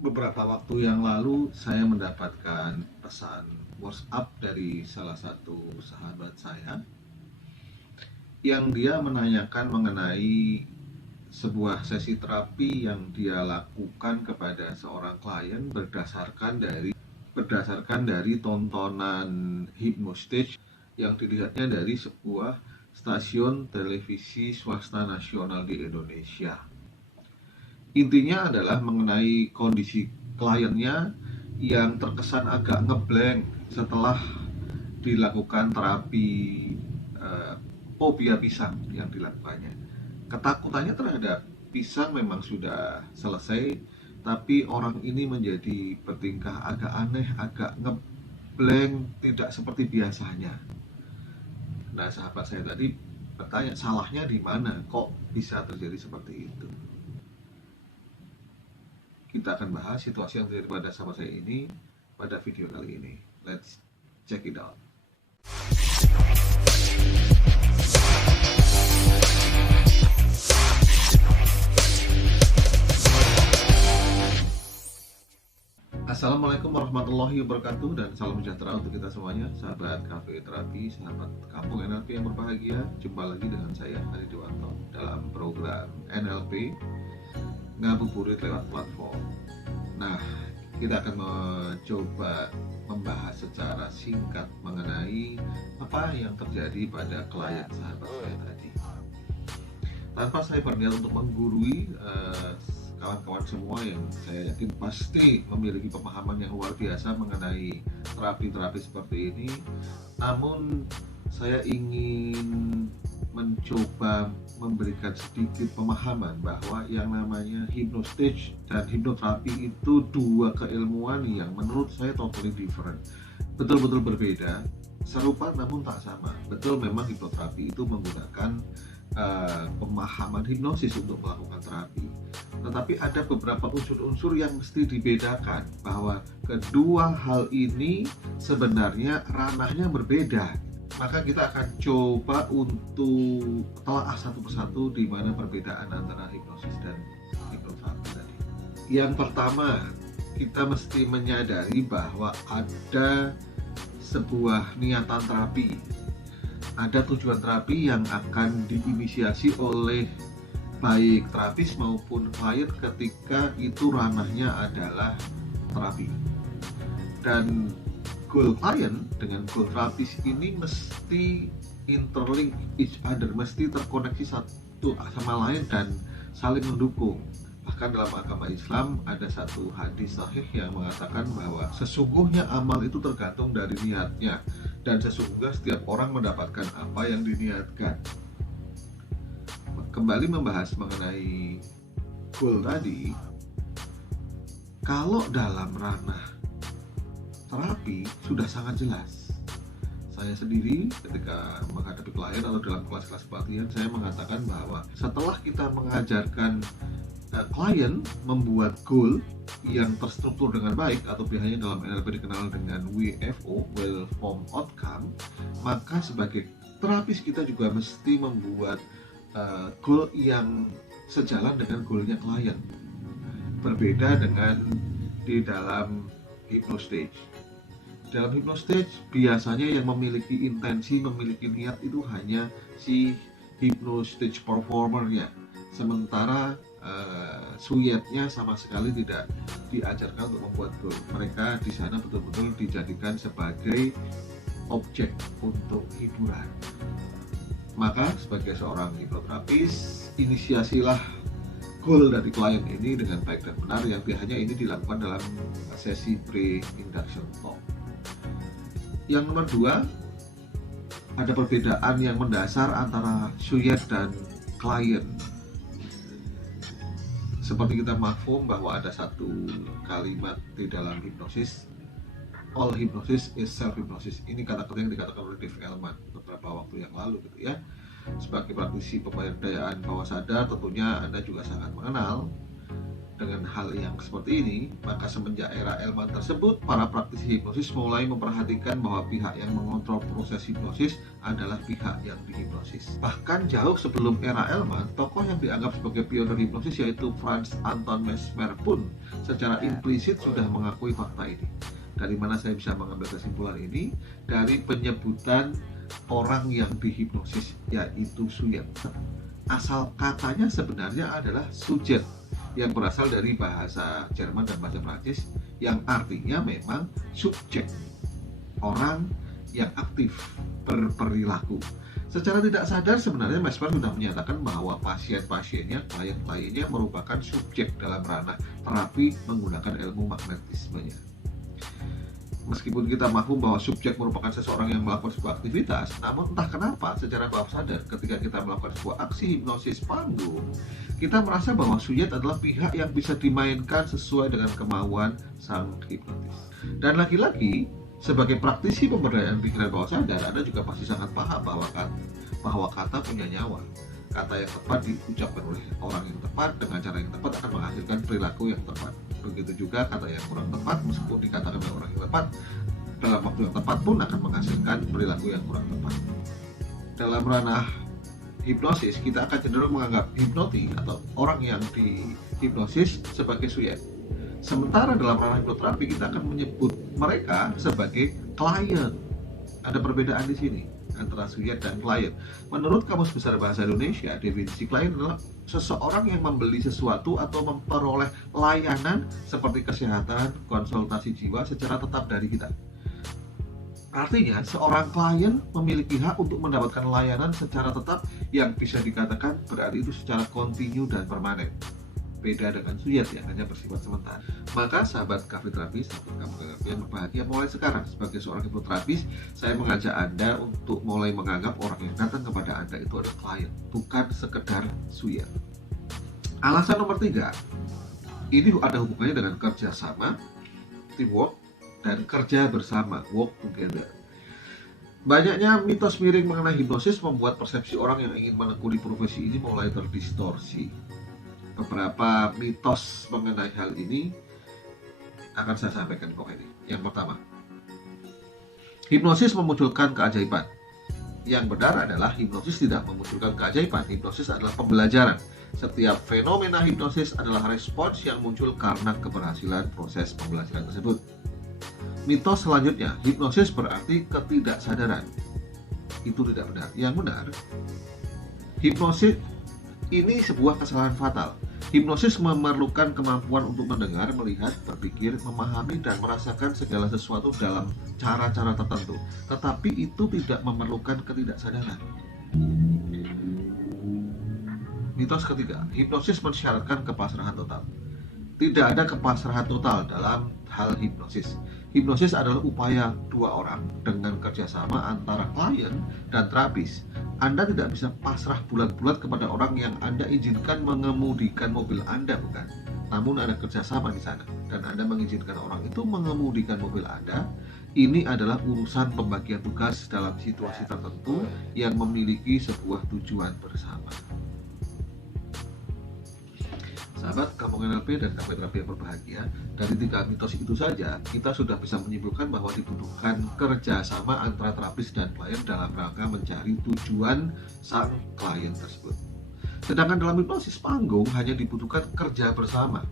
Beberapa waktu yang lalu saya mendapatkan pesan WhatsApp dari salah satu sahabat saya yang dia menanyakan mengenai sebuah sesi terapi yang dia lakukan kepada seorang klien berdasarkan dari tontonan Hypnostage yang dilihatnya dari sebuah stasiun televisi swasta nasional di Indonesia. Intinya adalah mengenai kondisi kliennya yang terkesan agak ngeblank setelah dilakukan terapi eh, fobia pisang yang dilakukannya. Ketakutannya terhadap pisang memang sudah selesai, tapi orang ini menjadi bertingkah agak aneh, agak ngeblank, tidak seperti biasanya. Nah, sahabat saya tadi bertanya, salahnya di mana? Kok bisa terjadi seperti itu? Kita akan bahas situasi yang terjadi pada sahabat saya ini pada video kali ini. Let's check it out. Assalamualaikum warahmatullahi wabarakatuh dan salam sejahtera untuk kita semuanya, sahabat Cafe Terapi, sahabat Kampung NLP yang berbahagia. Jumpa lagi dengan saya Hari Dewanto dalam program NLP Ngabuburit lewat platform. Nah, kita akan mencoba membahas secara singkat mengenai apa yang terjadi pada klien sahabat saya tadi. Tanpa saya berniat untuk menggurui kawan-kawan semua yang saya yakin pasti memiliki pemahaman yang luar biasa mengenai terapi-terapi seperti ini, namun saya ingin mencoba memberikan sedikit pemahaman bahwa yang namanya hypnostage dan hipnoterapi itu dua keilmuan yang menurut saya totally different, betul-betul berbeda, serupa namun tak sama. Betul, memang hipnoterapi itu menggunakan pemahaman hipnosis untuk melakukan terapi, tetapi ada beberapa unsur-unsur yang mesti dibedakan, bahwa kedua hal ini sebenarnya ranahnya berbeda. Maka kita akan coba untuk telah satu persatu di mana perbedaan antara hipnosis dan hipnoterapi tadi. Yang pertama, kita mesti menyadari bahwa ada sebuah niatan terapi, ada tujuan terapi yang akan diinisiasi oleh baik terapis maupun klien ketika itu ranahnya adalah terapi. Dan goal klien dengan goal terapis ini mesti interlink each other, mesti terkoneksi satu sama lain dan saling mendukung. Bahkan dalam agama Islam ada satu hadis sahih yang mengatakan bahwa sesungguhnya amal itu tergantung dari niatnya, dan sesungguhnya setiap orang mendapatkan apa yang diniatkan. Kembali membahas mengenai goal tadi, kalau dalam ranah terapi sudah sangat jelas. Saya sendiri ketika menghadapi klien atau dalam kelas-kelas pelatihan, saya mengatakan bahwa setelah kita mengajarkan klien membuat goal yang terstruktur dengan baik, atau biasanya dalam NLP dikenal dengan WFO, Well Formed Outcome, maka sebagai terapis kita juga mesti membuat goal yang sejalan dengan goalnya klien. Berbeda dengan di dalam hypnostage. Dalam hypnostage biasanya yang memiliki intensi, memiliki niat itu hanya si hypnostage performernya, sementara suyetnya sama sekali tidak diajarkan untuk membuat goal. Mereka di sana betul-betul dijadikan sebagai objek untuk hiburan. Maka sebagai seorang hipnoterapis, inisiasilah goal dari klien ini dengan baik dan benar, yang biasanya ini dilakukan dalam sesi pre-induction talk. Yang nomor dua, ada perbedaan yang mendasar antara suyet dan klien. Seperti kita mafhum bahwa ada satu kalimat di dalam hipnosis, all hypnosis is self hypnosis. Ini kata-kata yang dikatakan oleh Dave Elman beberapa waktu yang lalu gitu ya. Sebagai praktisi pemberdayaan bawah sadar, tentunya Anda juga sangat mengenal Dengan hal yang seperti ini, maka semenjak era Elman tersebut, para praktisi hipnosis mulai memperhatikan bahwa pihak yang mengontrol proses hipnosis adalah pihak yang dihipnosis. Bahkan jauh sebelum era Elman, tokoh yang dianggap sebagai pionir hipnosis yaitu Franz Anton Mesmer pun secara implisit sudah mengakui fakta ini. Dari mana saya bisa mengambil kesimpulan ini? Dari penyebutan orang yang dihipnosis, yaitu Suyet. Asal katanya sebenarnya adalah Sujet, yang berasal dari bahasa Jerman dan bahasa Prancis, yang artinya memang subjek, orang yang aktif berperilaku. Secara tidak sadar sebenarnya Mesmer sudah menyatakan bahwa pasien-pasiennya, klien-kliennya merupakan subjek dalam ranah terapi menggunakan ilmu magnetismenya. Meskipun kita maklum bahwa subjek merupakan seseorang yang melakukan sebuah aktivitas, namun entah kenapa secara bawah sadar ketika kita melakukan sebuah aksi hipnosis panggung, kita merasa bahwa Suyet adalah pihak yang bisa dimainkan sesuai dengan kemauan sang hipnotis. Dan lagi-lagi, sebagai praktisi pemberdayaan pikiran bawah sadar, Anda juga pasti sangat paham bahwa kata punya nyawa. Kata yang tepat diucapkan oleh orang yang tepat dengan cara yang tepat akan menghasilkan perilaku yang tepat. Begitu juga kata yang kurang tepat, meskipun dikatakan oleh orang yang tepat, dalam waktu yang tepat pun akan menghasilkan perilaku yang kurang tepat. Dalam ranah hipnosis, kita akan cenderung menganggap hipnotis atau orang yang dihipnosis sebagai Suyet. Sementara dalam ranah hipnoterapi, kita akan menyebut mereka sebagai klien. Ada perbedaan di sini antara Suyet dan klien. Menurut Kamus Besar Bahasa Indonesia, definisi klien adalah seseorang yang membeli sesuatu atau memperoleh layanan seperti kesehatan, konsultasi jiwa secara tetap dari kita. Artinya, seorang klien memiliki hak untuk mendapatkan layanan secara tetap yang bisa dikatakan berarti itu secara kontinu dan permanen. Beda dengan Suyet yang hanya bersifat sementara. Maka sahabat Cafe Terapis, sahabat kamu yang berbahagia, mulai sekarang sebagai seorang hipnoterapis, saya mengajak Anda untuk mulai menganggap orang yang datang kepada Anda itu adalah klien, bukan sekedar Suyet. Alasan nomor 3, ini ada hubungannya dengan kerjasama, teamwork, dan kerja bersama, work together. Banyaknya mitos miring mengenai hipnosis membuat persepsi orang yang ingin menekuni profesi ini mulai terdistorsi. Beberapa mitos mengenai hal ini akan saya sampaikan kok ini. Yang pertama, hipnosis memunculkan keajaiban. Yang benar adalah hipnosis tidak memunculkan keajaiban. Hipnosis adalah pembelajaran. Setiap fenomena hipnosis adalah respons yang muncul karena keberhasilan proses pembelajaran tersebut. Mitos selanjutnya, hipnosis berarti ketidaksadaran. Itu tidak benar. Yang benar, hipnosis ini sebuah kesalahan fatal. Hipnosis memerlukan kemampuan untuk mendengar, melihat, berpikir, memahami, dan merasakan segala sesuatu dalam cara-cara tertentu. Tetapi itu tidak memerlukan ketidaksadaran. Mitos ketiga, hipnosis mensyaratkan kepasrahan total. Tidak ada kepasrahan total dalam hal hipnosis. Hipnosis adalah upaya dua orang dengan kerjasama antara klien dan terapis. Anda tidak bisa pasrah bulat-bulat kepada orang yang Anda izinkan mengemudikan mobil Anda, bukan? Namun ada kerjasama di sana, dan Anda mengizinkan orang itu mengemudikan mobil Anda. Ini adalah urusan pembagian tugas dalam situasi tertentu yang memiliki sebuah tujuan bersama. Sahabat Kampung NLP dan Cafe Terapi yang berbahagia, dari 3 mitos itu saja kita sudah bisa menyimpulkan bahwa dibutuhkan kerjasama antara terapis dan klien dalam rangka mencari tujuan sang klien tersebut. Sedangkan dalam hipnosis panggung hanya dibutuhkan kerja bersama